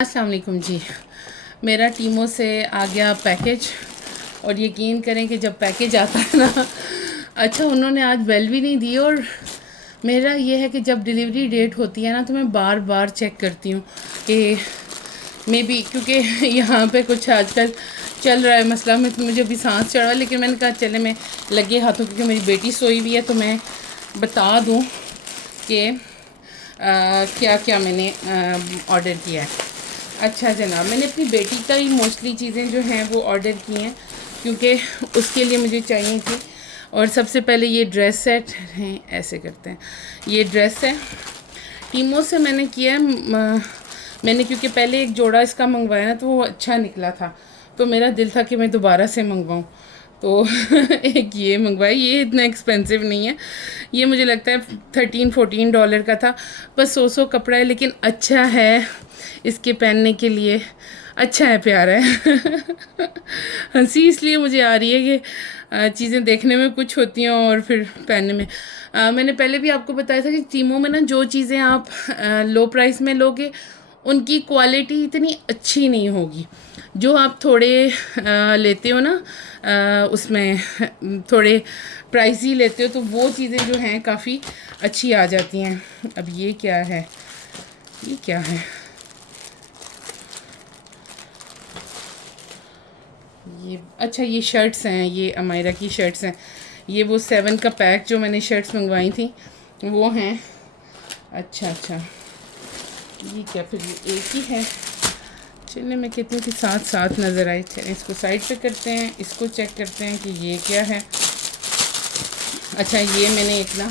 अस्सलाम वालेकुम जी। मेरा टीमों से आ गया पैकेज और यकीन करें कि जब पैकेज आता है ना, अच्छा उन्होंने आज बेल भी नहीं दी। और मेरा ये है कि जब डिलीवरी डेट होती है ना तो मैं बार बार चेक करती हूँ कि मे बी, क्योंकि यहाँ पे कुछ आजकल चल रहा है मसला में, तो मुझे अभी सांस चढ़ा। लेकिन मैंने कहा चले मैं लगे हाथों, क्योंकि मेरी बेटी सोई हुई है तो मैं बता दूँ कि क्या क्या मैंने ऑर्डर किया है। अच्छा जनाब, मैंने अपनी बेटी का ही मोस्टली चीज़ें जो हैं वो ऑर्डर की हैं, क्योंकि उसके लिए मुझे चाहिए थी। और सबसे पहले ये ड्रेस सेट हैं, ऐसे करते हैं, ये ड्रेस है टीमो से मैंने किया है। मैंने क्योंकि पहले एक जोड़ा इसका मंगवाया ना तो वो अच्छा निकला था, तो मेरा दिल था कि मैं दोबारा से मंगवाऊँ। तो एक ये मंगवाया, ये इतना एक्सपेंसिव नहीं है, ये मुझे लगता है $13-14 का था। बस 100 कपड़ा है, लेकिन अच्छा है इसके पहनने के लिए, अच्छा है, प्यारा है। हंसी इसलिए मुझे आ रही है कि चीज़ें देखने में कुछ होती हैं और फिर पहनने में। मैंने पहले भी आपको बताया था कि टीमों में ना जो चीज़ें आप लो प्राइस में लोगे उनकी क्वालिटी इतनी अच्छी नहीं होगी। जो आप थोड़े लेते हो ना, उसमें थोड़े प्राइसी लेते हो, तो वो चीज़ें जो हैं काफ़ी अच्छी आ जाती हैं। अब ये क्या है, ये क्या है, ये अच्छा ये शर्ट्स हैं, ये अमायरा की शर्ट्स हैं। ये वो 7 का पैक जो मैंने शर्ट्स मंगवाई थी वो हैं। अच्छा अच्छा, ये क्या, फिर ये एक ही है। चलिए मैं कहती हूँ कि साथ साथ नज़र आए। चलिए इसको साइड पे करते हैं, इसको चेक करते हैं कि ये क्या है। अच्छा, ये मैंने एक ना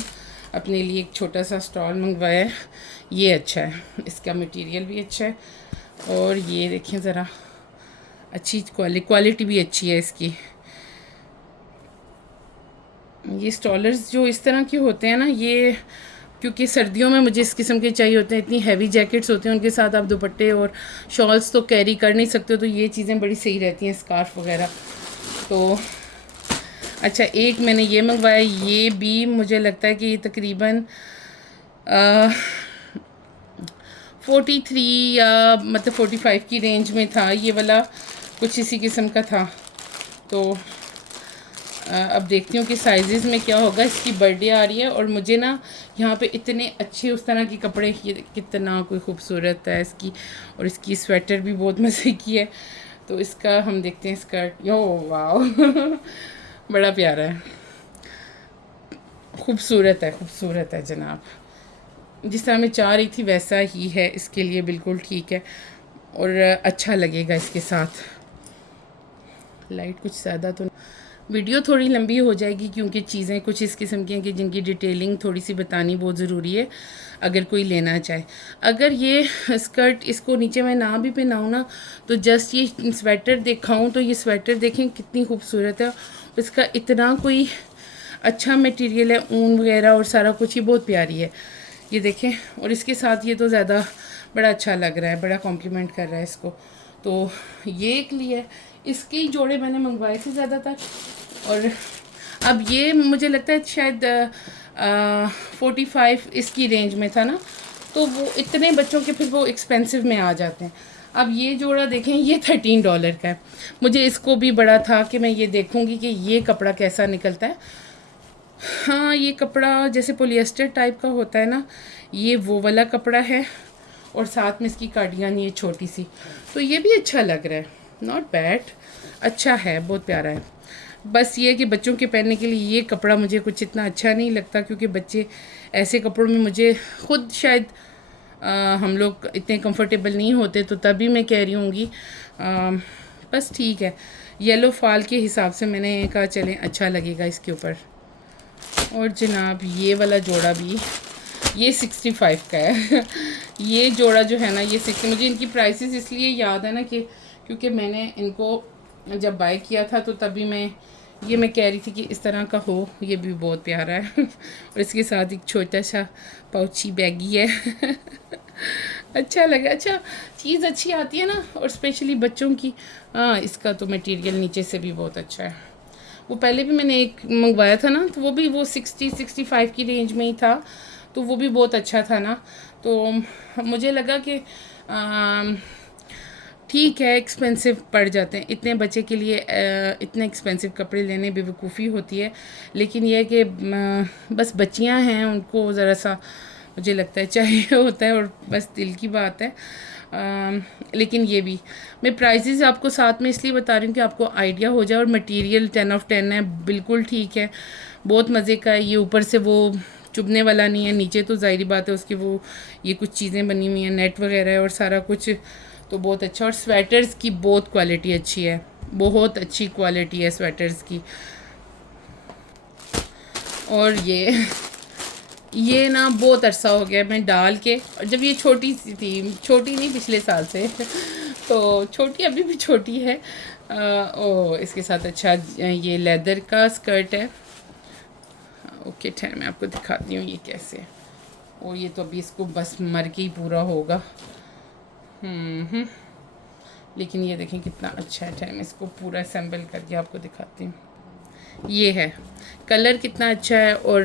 अपने लिए एक छोटा सा स्टॉल मंगवाया है, ये अच्छा है, इसका मटेरियल भी अच्छा है। और ये देखें ज़रा, अच्छी क्वालिटी भी अच्छी है इसकी। ये स्टॉलर्स जो इस तरह के होते हैं ना, ये क्योंकि सर्दियों में मुझे इस किस्म के चाहिए होते हैं, इतनी हैवी जैकेट्स होते हैं, उनके साथ आप दुपट्टे और शॉल्स तो कैरी कर नहीं सकते, तो ये चीज़ें बड़ी सही रहती हैं, स्कार्फ वगैरह। तो अच्छा, एक मैंने ये मंगवाया, ये भी मुझे लगता है कि ये तकरीबन 43 या मतलब 45 की रेंज में था। ये वाला कुछ इसी किस्म का था। तो अब देखती हूँ कि साइजेस में क्या होगा। इसकी बर्थडे आ रही है और मुझे ना यहाँ पे इतने अच्छे उस तरह के कपड़े, ये कितना कोई खूबसूरत है इसकी, और इसकी स्वेटर भी बहुत मज़े की है। तो इसका हम देखते हैं स्कर्ट। यो वाओ बड़ा प्यारा है, खूबसूरत है जनाब। जिस तरह मैं चाह रही थी वैसा ही है, इसके लिए बिल्कुल ठीक है और अच्छा लगेगा इसके साथ। लाइट कुछ ज़्यादा तो, वीडियो थोड़ी लंबी हो जाएगी क्योंकि चीज़ें कुछ इस किस्म की हैं कि जिनकी डिटेलिंग थोड़ी सी बतानी बहुत ज़रूरी है अगर कोई लेना चाहे। अगर ये स्कर्ट इसको नीचे मैं ना भी पहनाऊँ ना, तो जस्ट ये स्वेटर दिखाऊँ तो ये स्वेटर देखें कितनी खूबसूरत है। इसका इतना कोई अच्छा मटेरियल है, ऊन वगैरह और सारा कुछ ही बहुत प्यारी है, ये देखें। और इसके साथ ये तो ज़्यादा बड़ा अच्छा लग रहा है, बड़ा कॉम्प्लीमेंट कर रहा है इसको। तो ये एक लिए इसके ही जोड़े मैंने मंगवाए थे ज़्यादातर। और अब ये मुझे लगता है शायद 45 इसकी रेंज में था ना, तो वो इतने बच्चों के फिर वो एक्सपेंसिव में आ जाते हैं। अब ये जोड़ा देखें, ये $13 का है। मुझे इसको भी बड़ा था कि मैं ये देखूँगी कि ये कपड़ा कैसा निकलता है। हाँ, ये कपड़ा जैसे पोलिएस्टर टाइप का होता है ना, ये वो वाला कपड़ा है। और साथ में इसकी कार्डिगन ये छोटी सी, तो ये भी अच्छा लग रहा है, नॉट बैड, अच्छा है, बहुत प्यारा है। बस ये कि बच्चों के पहनने के लिए ये कपड़ा मुझे कुछ इतना अच्छा नहीं लगता, क्योंकि बच्चे ऐसे कपड़ों में, मुझे खुद शायद हम लोग इतने कंफर्टेबल नहीं होते, तो तभी मैं कह रही होंगी। बस ठीक है, येलो फॉल के हिसाब से मैंने कहा चलें अच्छा लगेगा इसके ऊपर। और जनाब ये वाला जोड़ा भी, ये 65 का है। ये जोड़ा जो है ना, ये 60, मुझे इनकी प्राइसेस इसलिए याद है ना कि क्योंकि मैंने इनको जब बाय किया था तो तभी मैं कह रही थी कि इस तरह का हो। ये भी बहुत प्यारा है और इसके साथ एक छोटा सा पाउची बैगी है। अच्छा लगा, अच्छा चीज़ अच्छी आती है ना, और स्पेशली बच्चों की। हाँ, इसका तो मटेरियल नीचे से भी बहुत अच्छा है। वो पहले भी मैंने एक मंगवाया था ना, तो वो भी वो 60-65 की रेंज में ही था, तो वो भी बहुत अच्छा था ना। तो मुझे लगा कि ठीक है, एक्सपेंसिव पड़ जाते हैं इतने बच्चे के लिए, इतने एक्सपेंसिव कपड़े लेने बेवकूफ़ी होती है। लेकिन यह है कि बस बच्चियां हैं, उनको ज़रा सा मुझे लगता है चाहिए होता है, और बस दिल की बात है। लेकिन ये भी मैं प्राइसेस आपको साथ में इसलिए बता रही हूँ कि आपको आइडिया हो जाए। और मटेरियल 10 of 10 है, बिल्कुल ठीक है, बहुत मज़े का है। ये ऊपर से वो चुभने वाला नहीं है, नीचे तो ज़ाहिर बात है उसकी वो ये कुछ चीज़ें बनी हुई हैं, नेट वगैरह है और सारा कुछ, तो बहुत अच्छा। और स्वेटर्स की बहुत क्वालिटी अच्छी है, बहुत अच्छी क्वालिटी है स्वेटर्स की। और ये ना बहुत अरसा हो गया मैं डाल के, और जब ये छोटी सी थी, छोटी नहीं पिछले साल से तो छोटी अभी भी छोटी है। इसके साथ अच्छा ये लेदर का स्कर्ट है। ओके ठहर मैं आपको दिखाती हूँ ये कैसे है। और ये तो अभी इसको बस मर के ही पूरा होगा। लेकिन ये देखें कितना अच्छा है। ठहर मैं इसको पूरा असेंबल करके आपको दिखाती हूँ। ये है कलर कितना अच्छा है। और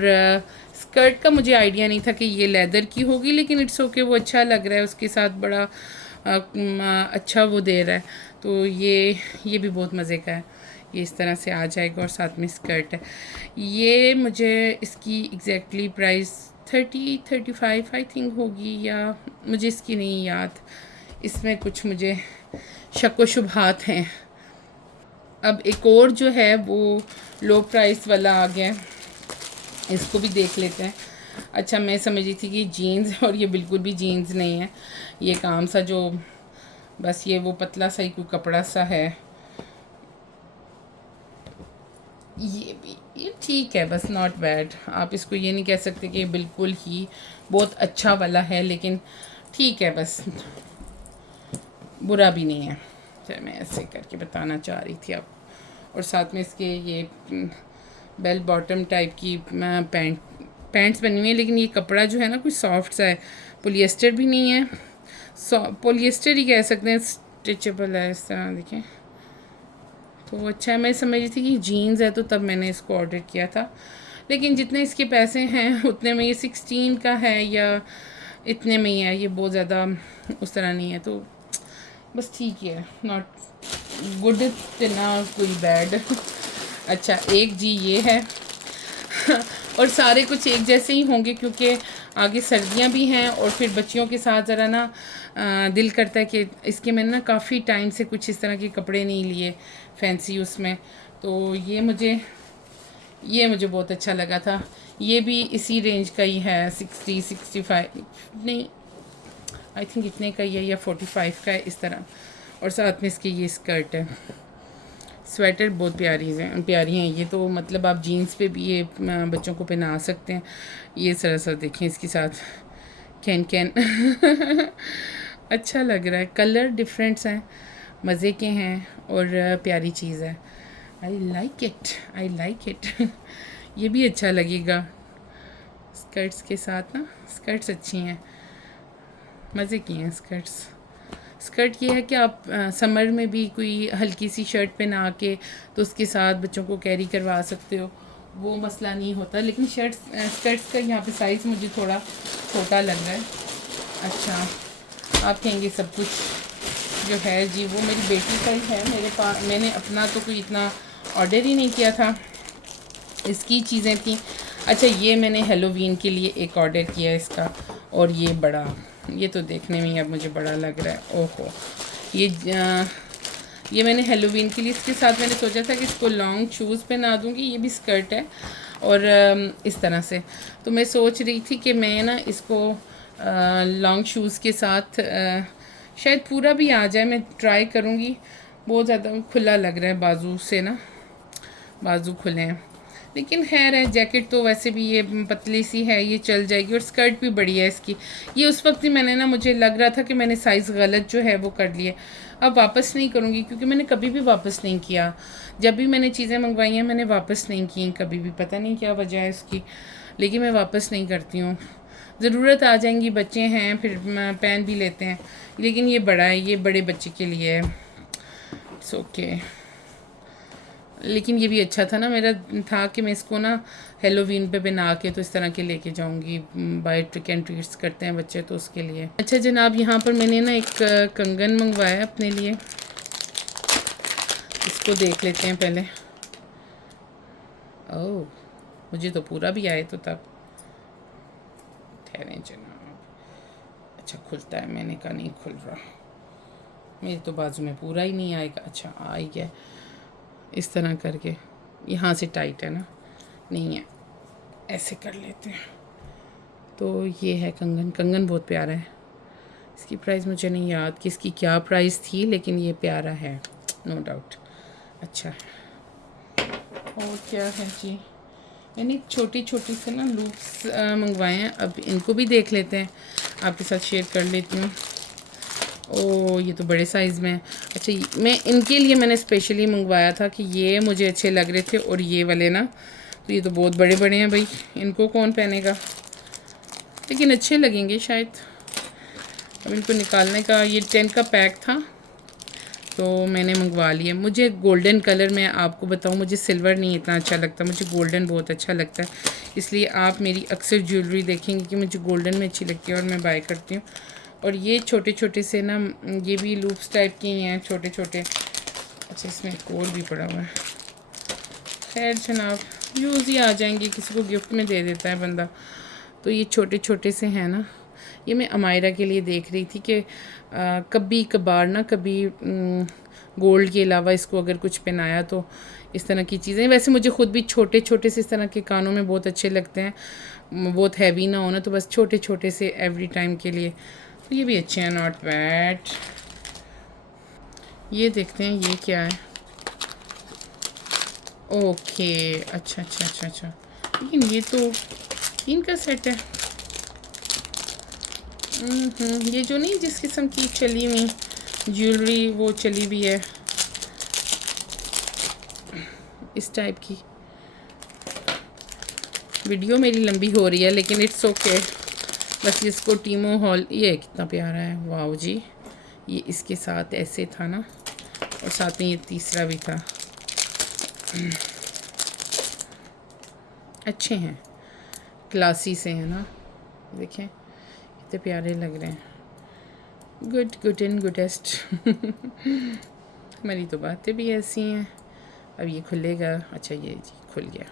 स्कर्ट का मुझे आइडिया नहीं था कि ये लेदर की होगी, लेकिन इट्स ओके, वो अच्छा लग रहा है, उसके साथ बड़ा अच्छा वो दे रहा है। तो ये भी बहुत मज़े का है। ये इस तरह से आ जाएगा और साथ में स्कर्ट है। ये मुझे इसकी एग्जैक्टली प्राइस 35 आई थिंक होगी, या मुझे इसकी नहीं याद, इसमें कुछ मुझे शक व शुबहात हैं। अब एक और जो है वो लो प्राइस वाला आ गया, इसको भी देख लेते हैं। अच्छा मैं समझ रही थी कि जीन्स, और ये बिल्कुल भी जीन्स नहीं है, ये काम सा जो बस ये वो पतला सा ही कोई कपड़ा सा है। ये ठीक है, बस नॉट बैड। आप इसको ये नहीं कह सकते कि बिल्कुल ही बहुत अच्छा वाला है, लेकिन ठीक है, बस बुरा भी नहीं है। चलो मैं ऐसे करके बताना चाह रही थी आप। और साथ में इसके ये बेल बॉटम टाइप की पैंट्स बनी हुई है, लेकिन ये कपड़ा जो है ना कुछ सॉफ्ट सा है, पोलिएस्टर भी नहीं है, पोलिएस्टर ही कह सकते हैं, स्ट्रेचेबल है इस तरह देखें। तो अच्छा है, मैं समझ रही थी कि जीन्स है, तो तब मैंने इसको ऑर्डर किया था। लेकिन जितने इसके पैसे हैं उतने में, ये 16 का है या इतने में ही है, ये बहुत ज़्यादा उस तरह नहीं है, तो बस ठीक ही है, नॉट गुड ना कोई बैड। अच्छा एक जी ये है और सारे कुछ एक जैसे ही होंगे क्योंकि आगे सर्दियां भी हैं, और फिर बच्चियों के साथ ज़रा ना दिल करता है कि इसके मैंने ना काफ़ी टाइम से कुछ इस तरह के कपड़े नहीं लिए फैंसी उसमें, तो ये मुझे बहुत अच्छा लगा था। ये भी इसी रेंज का ही है, 65 नहीं, आई थिंक इतने का ही है, या 45 का है इस तरह। और साथ में इसकी ये स्कर्ट है। स्वेटर बहुत प्यारी हैं ये, तो मतलब आप जीन्स पे भी ये बच्चों को पहना सकते हैं। ये सरासर देखें इसके साथ कैन अच्छा लग रहा है, कलर डिफरेंट्स हैं, मज़े के हैं और प्यारी चीज़ है। आई लाइक इट ये भी अच्छा लगेगा स्कर्ट्स के साथ ना, स्कर्ट्स अच्छी हैं, मज़े की हैं स्कर्ट ये है कि आप समर में भी कोई हल्की सी शर्ट पहना के तो उसके साथ बच्चों को कैरी करवा सकते हो, वो मसला नहीं होता। लेकिन स्कर्ट्स का यहाँ पे साइज़ मुझे थोड़ा छोटा लग रहा है। अच्छा आप कहेंगे सब कुछ जो है जी वो मेरी बेटी का ही है, मेरे पास मैंने अपना तो कोई इतना ऑर्डर ही नहीं किया था, इसकी चीज़ें थी। अच्छा ये मैंने हेलोवीन के लिए एक ऑर्डर किया इसका, और ये बड़ा, ये तो देखने में ही अब मुझे बड़ा लग रहा है। ओहो ये मैंने हेलोवीन के लिए, इसके साथ मैंने सोचा था कि इसको लॉन्ग शूज़ पहना दूँगी, ये भी स्कर्ट है और इस तरह से। तो मैं सोच रही थी कि मैं ना इसको लॉन्ग शूज़ के साथ शायद पूरा भी आ जाए, मैं ट्राई करूँगी। बहुत ज़्यादा खुला लग रहा है, बाजू से ना बाजू खुले हैं, लेकिन खैर है, जैकेट तो वैसे भी ये पतली सी है, ये चल जाएगी। और स्कर्ट भी बड़ी है इसकी। ये उस वक्त ही मैंने ना, मुझे लग रहा था कि मैंने साइज़ गलत जो है वो कर लिया, अब वापस नहीं करूँगी क्योंकि मैंने कभी भी वापस नहीं किया। जब भी मैंने चीज़ें मंगवाई हैं मैंने वापस नहीं की कभी भी, पता नहीं क्या वजह है इसकी, लेकिन मैं वापस नहीं करती हूँ। ज़रूरत आ जाएंगी, बच्चे हैं फिर पहन भी लेते हैं, लेकिन ये बड़ा है, ये बड़े बच्चे के लिए है, इट्स ओके। लेकिन ये भी अच्छा था ना, मेरा था कि मैं इसको ना हेलोवीन पे बना के तो इस तरह के लेके जाऊंगी। बाय ट्रिक एंड ट्रीट्स करते हैं बच्चे तो उसके लिए। अच्छा जनाब, यहाँ पर मैंने ना एक कंगन मंगवाया अपने लिए, इसको देख लेते हैं पहले। ओह, मुझे तो पूरा भी आए तो तब। ठहरें जनाब, अच्छा खुलता है, मैंने कहा नहीं खुल रहा, मेरी तो बाजू में पूरा ही नहीं आएगा। अच्छा आ ही गया, इस तरह करके। यहाँ से टाइट है ना, नहीं है, ऐसे कर लेते हैं। तो ये है कंगन, कंगन बहुत प्यारा है। इसकी प्राइस मुझे नहीं याद कि इसकी क्या प्राइस थी, लेकिन ये प्यारा है नो डाउट, अच्छा है। और क्या है जी, मैंने छोटी छोटी से ना लूप्स मंगवाए हैं, अब इनको भी देख लेते हैं, आपके साथ शेयर कर लेती हूँ। ओ ये तो बड़े साइज़ में है। अच्छा मैं इनके लिए मैंने स्पेशली मंगवाया था कि ये मुझे अच्छे लग रहे थे, और ये वाले ना, तो ये तो बहुत बड़े बड़े हैं भाई, इनको कौन पहनेगा, लेकिन अच्छे लगेंगे शायद। अब इनको निकालने का, ये 10 का पैक था तो मैंने मंगवा लिया। मुझे गोल्डन कलर में आपको बताऊं, मुझे सिल्वर नहीं इतना अच्छा लगता, मुझे गोल्डन बहुत अच्छा लगता है, इसलिए आप मेरी अक्सर ज्वेलरी देखेंगे कि मुझे गोल्डन में अच्छी लगती है और मैं बाय करती हूँ। और ये छोटे छोटे से ना, ये भी लूप्स टाइप के हैं छोटे छोटे। अच्छा इसमें एक और भी पड़ा हुआ है, खैर जनाब यूज़ ही आ जाएंगे, किसी को गिफ्ट में दे देता है बंदा। तो ये छोटे छोटे से हैं ना, ये मैं अमायरा के लिए देख रही थी कि कभी कभार ना, कभी गोल्ड के अलावा इसको अगर कुछ पहनाया तो इस तरह की चीज़ें। वैसे मुझे ख़ुद भी छोटे छोटे से इस तरह के कानों में बहुत अच्छे लगते हैं, बहुत हैवी ना होना, तो बस छोटे छोटे से एवरी टाइम के लिए। तो ये भी अच्छे हैं, नॉट बैड। ये देखते हैं ये क्या है। ओके अच्छा अच्छा अच्छा अच्छा, लेकिन ये तो इनका सेट है। ये जो नहीं जिस किस्म की चली हुई ज्वेलरी वो चली भी है इस टाइप की। वीडियो मेरी लंबी हो रही है लेकिन इट्स ओके। बस इसको टीमो हॉल, ये कितना प्यारा है, वाओ जी। ये इसके साथ ऐसे था ना, और साथ में ये तीसरा भी था। अच्छे हैं, क्लासी से हैं ना, देखें कितने प्यारे लग रहे हैं। Good good and गुडेस्ट। हमारी तो बातें भी ऐसी हैं। अब ये खुलेगा, अच्छा ये जी खुल गया।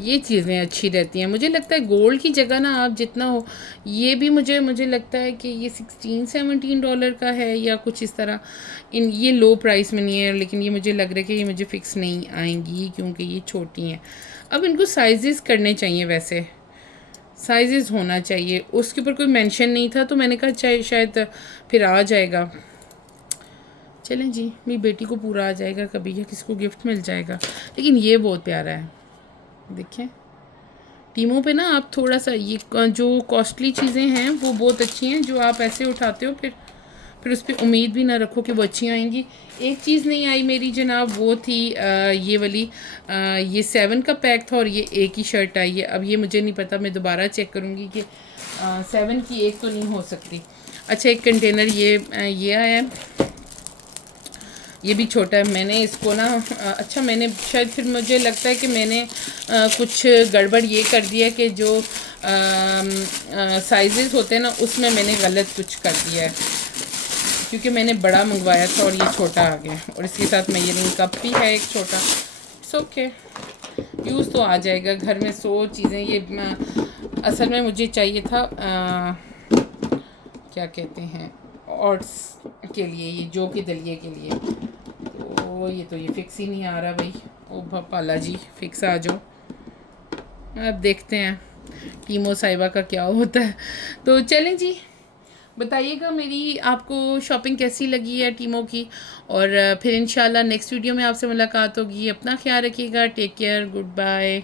ये चीज़ें अच्छी रहती हैं, मुझे लगता है गोल्ड की जगह ना आप जितना हो, ये भी मुझे लगता है कि ये $16-17 का है या कुछ इस तरह। ये लो प्राइस में नहीं है, लेकिन ये मुझे लग रहा है कि ये मुझे फ़िक्स नहीं आएंगी क्योंकि ये छोटी हैं। अब इनको साइजेस करने चाहिए, वैसे साइजेस होना चाहिए, उसके ऊपर कोई मेंशन नहीं था तो मैंने कहा चाहे शायद फिर आ जाएगा। चलें जी, मेरी बेटी को पूरा आ जाएगा कभी, या किसी को गिफ्ट मिल जाएगा। लेकिन ये बहुत प्यारा है, देखें टीमों पे ना आप थोड़ा सा, ये जो कॉस्टली चीज़ें हैं वो बहुत अच्छी हैं, जो आप ऐसे उठाते हो फिर उस पर उम्मीद भी ना रखो कि वो अच्छी आएंगी। एक चीज़ नहीं आई मेरी जनाब, वो थी ये वाली, ये 7 का पैक था और ये एक ही शर्ट आई है। अब ये मुझे नहीं पता, मैं दोबारा चेक करूँगी कि 7 की एक तो नहीं हो सकती। अच्छा एक कंटेनर ये आया है, ये भी छोटा है। मैंने इसको ना अच्छा मैंने शायद, फिर मुझे लगता है कि मैंने कुछ गड़बड़ ये कर दिया कि जो साइजेस होते हैं ना उसमें मैंने गलत कुछ कर दिया है, क्योंकि मैंने बड़ा मंगवाया था और ये छोटा आ गया। और इसके साथ मेजरिंग कप भी है एक छोटा। इट्स ओके, यूज़ तो आ जाएगा। घर में 100 चीज़ें, ये असल में मुझे चाहिए था क्या कहते हैं ऑट्स के लिए, ये जो कि दलिए के लिए। तो ये फिक्स ही नहीं आ रहा भाई। ओ पाला जी फिक्स आ जाओ। अब देखते हैं टीमो साहिबा का क्या होता है। तो चलें जी, बताइएगा मेरी आपको शॉपिंग कैसी लगी है टीमो की। और फिर इंशाल्लाह नेक्स्ट वीडियो में आपसे मुलाकात होगी। अपना ख्याल रखिएगा, टेक केयर, गुड बाय।